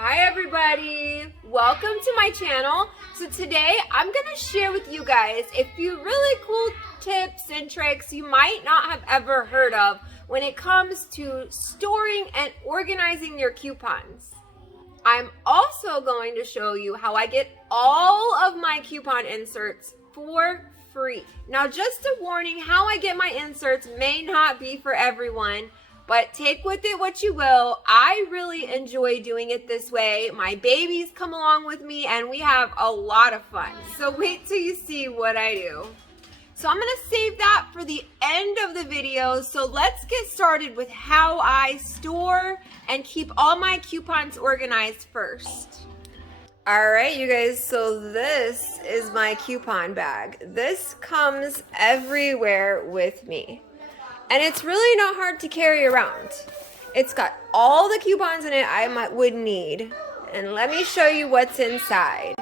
Hi everybody, welcome to my channel. So today I'm gonna share with you guys a few really cool tips and tricks you might not have ever heard of when it comes to storing and organizing your coupons. I'm also going to show you how I get all of my coupon inserts for free. Now just a warning, how I get my inserts may not be for everyone, but take with it what you will. I really enjoy doing it this way. My babies come along with me and we have a lot of fun. So wait till you see what I do. So I'm gonna save that for the end of the video. So let's get started with how I store and keep all my coupons organized first. All right, you guys, so this is my coupon bag. This comes everywhere with me. And it's really not hard to carry around. It's got all the coupons in it I would need. And let me show you what's inside.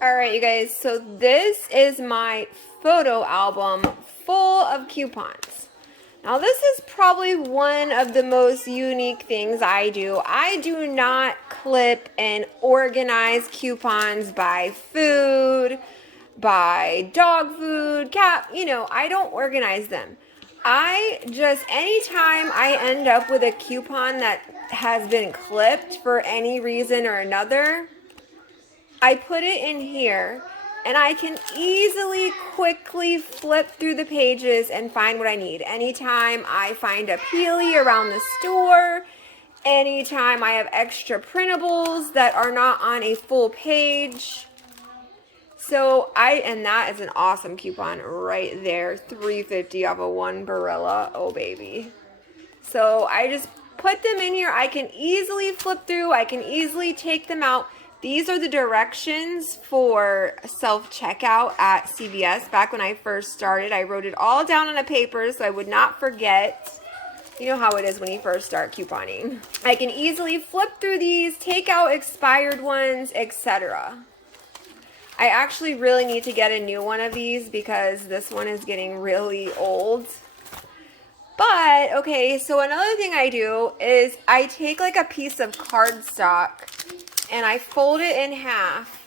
All right, you guys, so this is my photo album full of coupons. Now this is probably one of the most unique things I do. I do not clip and organize coupons by food, by dog food, cat, I don't organize them. Anytime I end up with a coupon that has been clipped for any reason or another, I put it in here and I can easily, quickly flip through the pages and find what I need. Anytime I find a peely around the store, anytime I have extra printables that are not on a full page. And that is an awesome coupon right there, $3.50 off of one Barilla, oh baby. So I just put them in here. I can easily flip through, I can easily take them out. These are the directions for self-checkout at CVS. Back when I first started, I wrote it all down on a paper so I would not forget. You know how it is when you first start couponing. I can easily flip through these, take out expired ones, etc. I actually really need to get a new one of these because this one is getting really old. But, okay, so another thing I do is I take like a piece of cardstock and I fold it in half.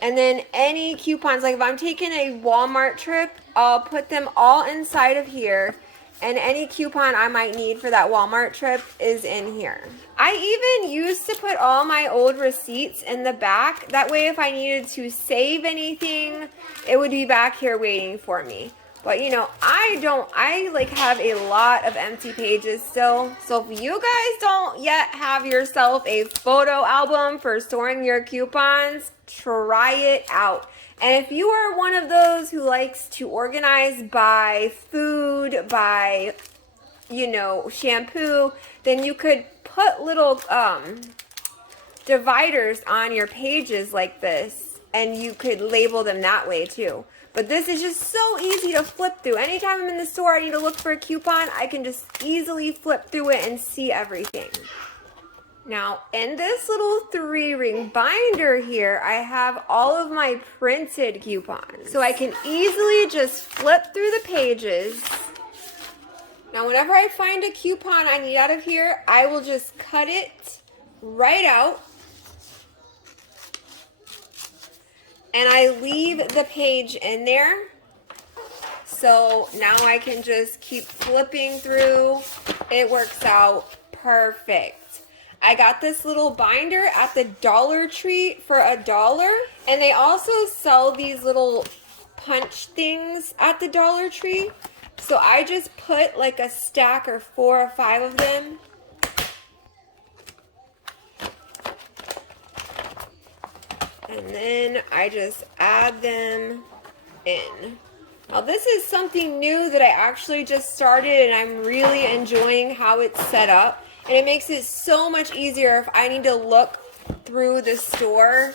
And then any coupons, like if I'm taking a Walmart trip, I'll put them all inside of here. And any coupon I might need for that Walmart trip is in here. I even used to put all my old receipts in the back. That way if I needed to save anything, it would be back here waiting for me. But I like have a lot of empty pages still. So if you guys don't yet have yourself a photo album for storing your coupons, try it out. And if you are one of those who likes to organize by food, by, shampoo, then you could put little dividers on your pages like this, and you could label them that way too. But this is just so easy to flip through. Anytime I'm in the store, I need to look for a coupon, I can just easily flip through it and see everything. Now, in this little 3-ring binder here, I have all of my printed coupons. So I can easily just flip through the pages. Now, whenever I find a coupon I need out of here, I will just cut it right out. And I leave the page in there. So now I can just keep flipping through. It works out perfect. I got this little binder at the Dollar Tree for $1. And they also sell these little punch things at the Dollar Tree. So I just put like a stack or 4 or 5 of them. And then I just add them in. Now this is something new that I actually just started and I'm really enjoying how it's set up. And it makes it so much easier if I need to look through the store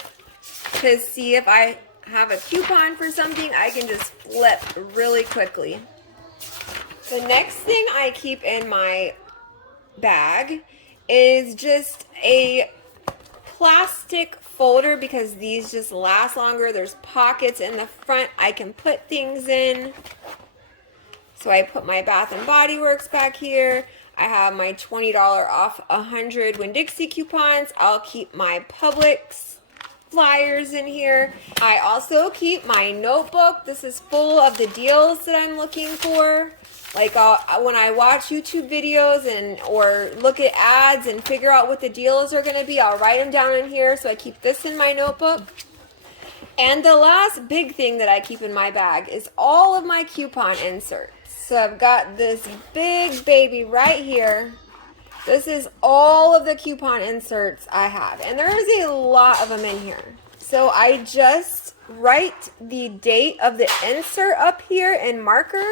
to see if I have a coupon for something, I can just flip really quickly. The next thing I keep in my bag is just a plastic folder because these just last longer. There's pockets in the front I can put things in. So I put my Bath and Body Works back here. I have my $20 off 100 Winn-Dixie coupons. I'll keep my Publix flyers in here. I also keep my notebook. This is full of the deals that I'm looking for. Like when I watch YouTube videos or look at ads and figure out what the deals are going to be, I'll write them down in here. So I keep this in my notebook. And the last big thing that I keep in my bag is all of my coupon inserts. So I've got this big baby right here. This is all of the coupon inserts I have. And there is a lot of them in here. So I just write the date of the insert up here in marker.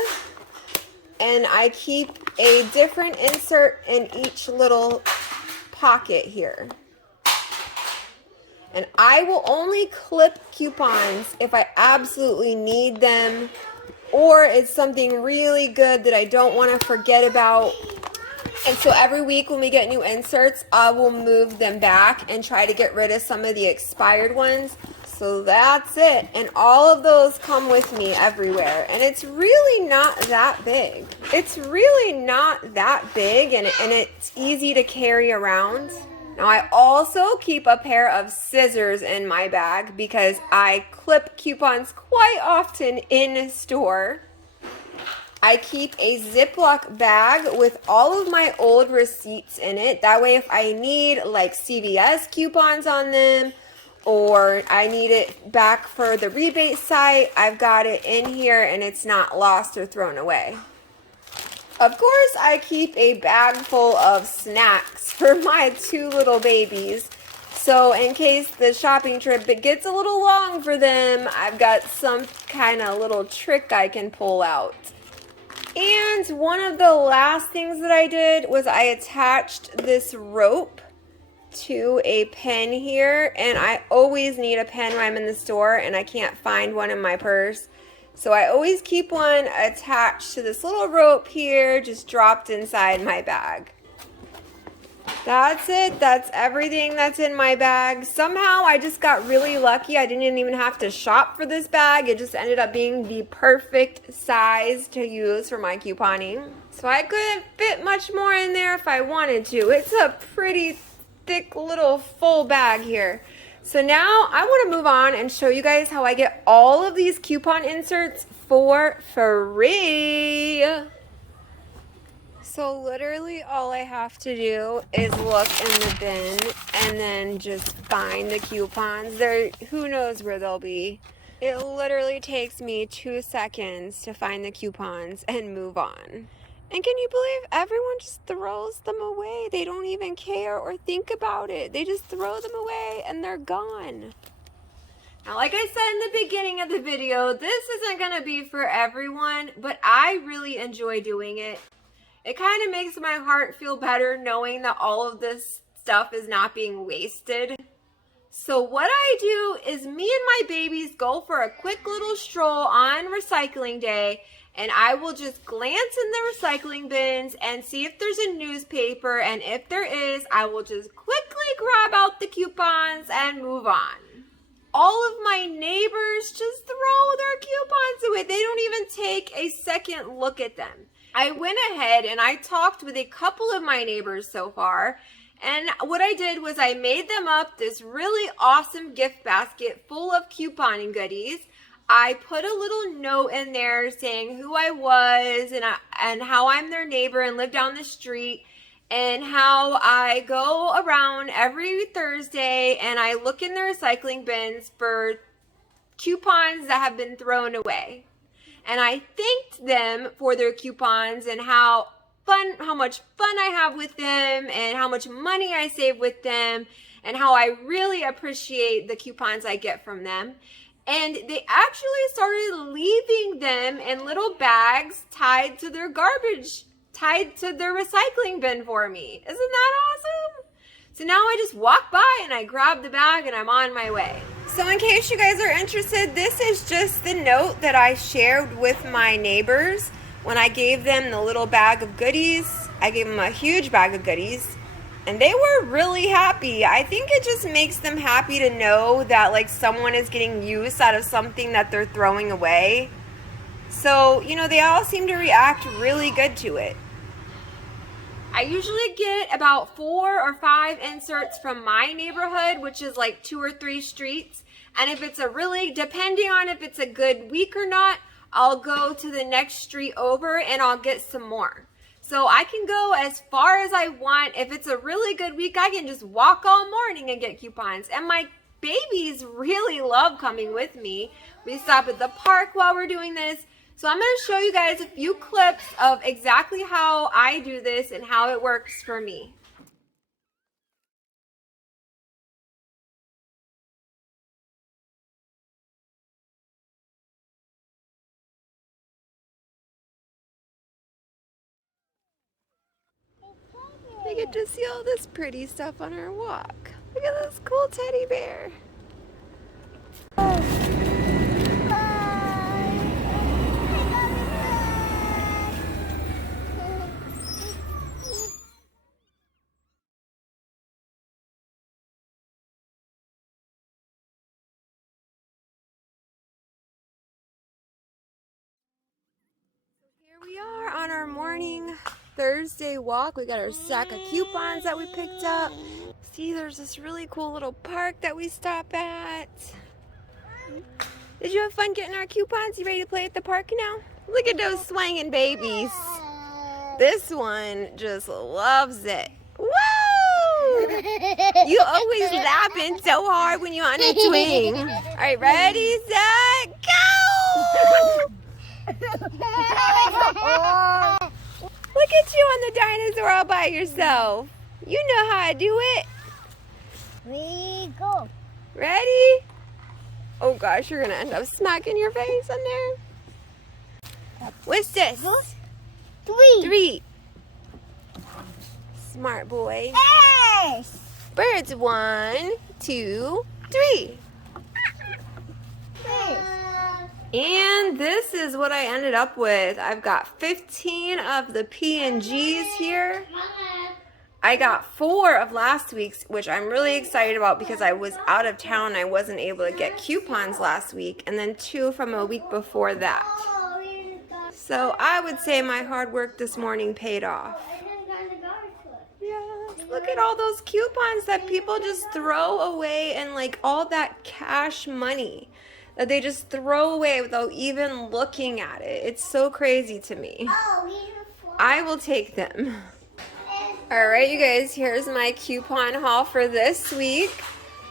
And I keep a different insert in each little pocket here. And I will only clip coupons if I absolutely need them, or it's something really good that I don't want to forget about. And so every week when we get new inserts, I will move them back and try to get rid of some of the expired ones. So that's it. And all of those come with me everywhere. And it's really not that big. It's really not that big, and it's easy to carry around. Now I also keep a pair of scissors in my bag because I clip coupons quite often in store. I keep a Ziploc bag with all of my old receipts in it. That way if I need like CVS coupons on them, or I need it back for the rebate site, I've got it in here and it's not lost or thrown away. Of course, I keep a bag full of snacks for my 2 little babies. So in case the shopping trip gets a little long for them, I've got some kind of little trick I can pull out. And one of the last things that I did was I attached this rope to a pen here, and I always need a pen when I'm in the store and I can't find one in my purse. So I always keep one attached to this little rope here, just dropped inside my bag. That's it. That's everything that's in my bag. Somehow I just got really lucky. I didn't even have to shop for this bag. It just ended up being the perfect size to use for my couponing. So I couldn't fit much more in there if I wanted to. It's a pretty thick little full bag here. So now I want to move on and show you guys how I get all of these coupon inserts for free. So literally all I have to do is look in the bin and then just find the coupons. Who knows where they'll be. It literally takes me 2 seconds to find the coupons and move on. And can you believe everyone just throws them away? They don't even care or think about it. They just throw them away and they're gone. Now, like I said in the beginning of the video, this isn't going to be for everyone, but I really enjoy doing it. It kind of makes my heart feel better knowing that all of this stuff is not being wasted. So what I do is me and my babies go for a quick little stroll on recycling day, and I will just glance in the recycling bins and see if there's a newspaper, and if there is, I will just quickly grab out the coupons and move on. All of my neighbors just throw their coupons away. They don't even take a second look at them. I went ahead and I talked with a couple of my neighbors so far, and what I did was I made them up this really awesome gift basket full of couponing goodies. I put a little note in there saying who I was and how I'm their neighbor and live down the street, and how I go around every Thursday and I look in the recycling bins for coupons that have been thrown away. And I thanked them for their coupons and how much fun I have with them and how much money I save with them and how I really appreciate the coupons I get from them. And they actually started leaving them in little bags tied to their recycling bin for me. Isn't that awesome? So now I just walk by and I grab the bag and I'm on my way. So in case you guys are interested, this is just the note that I shared with my neighbors when I gave them the little bag of goodies. I gave them a huge bag of goodies and they were really happy. I think it just makes them happy to know that like someone is getting use out of something that they're throwing away. So, you know, they all seem to react really good to it. I usually get about 4 or 5 inserts from my neighborhood, which is like 2 or 3 streets. And if it's depending on if it's a good week or not, I'll go to the next street over and I'll get some more. So I can go as far as I want. If it's a really good week, I can just walk all morning and get coupons. And my babies really love coming with me. We stop at the park while we're doing this. So I'm going to show you guys a few clips of exactly how I do this and how it works for me. We get to see all this pretty stuff on our walk. Look at this cool teddy bear. Here we are on our morning Thursday walk. We got our stack of coupons that we picked up. See, there's this really cool little park that we stop at. Did you have fun getting our coupons? You ready to play at the park now? Look at those swinging babies. This one just loves it. Woo! You always laughing so hard when you're on a swing. All right, ready, set, go! Look at you on the dinosaur all by yourself. You know how to do it. We go. Ready? Oh gosh, you're gonna end up smacking your face on there. What's this? 3. 3. Smart boy. Yes. Birds. 1, 2, 3. And this is what I ended up with. I've got 15 of the P&Gs here. I got 4 of last week's, which I'm really excited about because I was out of town. I wasn't able to get coupons last week. And then 2 from a week before that. So I would say my hard work this morning paid off. Yeah, look at all those coupons that people just throw away and like all that cash money that they just throw away without even looking at it. It's so crazy to me. I will take them. All right, you guys, here's my coupon haul for this week.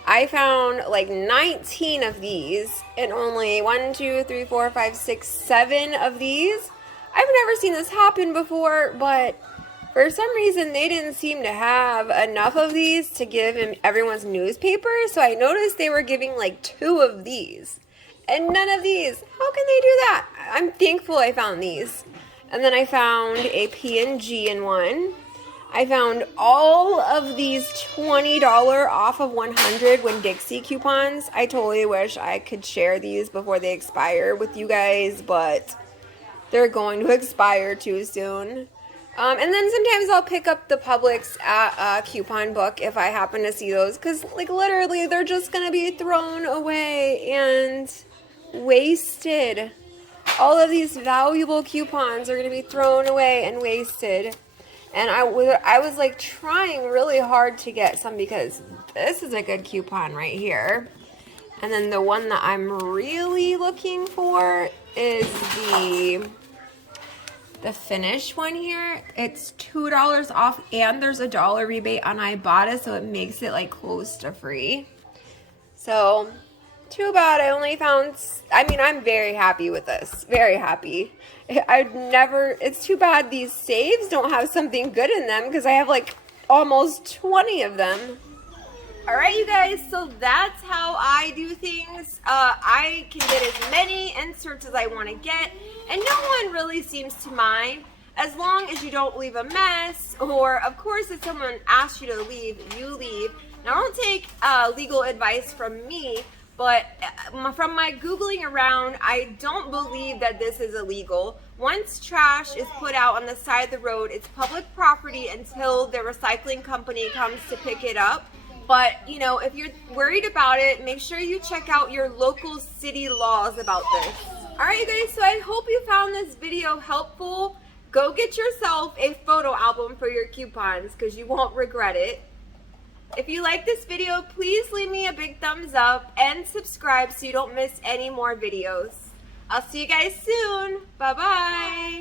I found like 19 of these and only 1, 2, 3, 4, 5, 6, 7 of these. I've never seen this happen before, but for some reason they didn't seem to have enough of these to give everyone's newspaper. So I noticed they were giving like 2 of these and none of these. How can they do that? I'm thankful I found these. And then I found a P&G in one. I found all of these $20 off of 100 Winn-Dixie coupons. I totally wish I could share these before they expire with you guys, but they're going to expire too soon. And then sometimes I'll pick up the Publix coupon book if I happen to see those, because like literally they're just going to be thrown away and wasted. All of these valuable coupons are going to be thrown away and wasted. And I was like trying really hard to get some because this is a good coupon right here. And then the one that I'm really looking for is the Finish one here. It's $2 off and there's a $1 rebate on Ibotta, so it makes it like close to free. So too bad I only found, I'm very happy with this. Very happy. It's too bad these saves don't have something good in them because I have like almost 20 of them. All right, you guys, so that's how I do things. I can get as many inserts as I want to get, and no one really seems to mind as long as you don't leave a mess, or of course if someone asks you to leave, you leave. Now, don't take legal advice from me, but from my Googling around, I don't believe that this is illegal. Once trash is put out on the side of the road, it's public property until the recycling company comes to pick it up. But, you know, if you're worried about it, make sure you check out your local city laws about this. All right, you guys, so I hope you found this video helpful. go get yourself a photo album for your coupons because you won't regret it. If you like this video, please leave me a big thumbs up and subscribe so you don't miss any more videos. I'll see you guys soon. Bye-bye.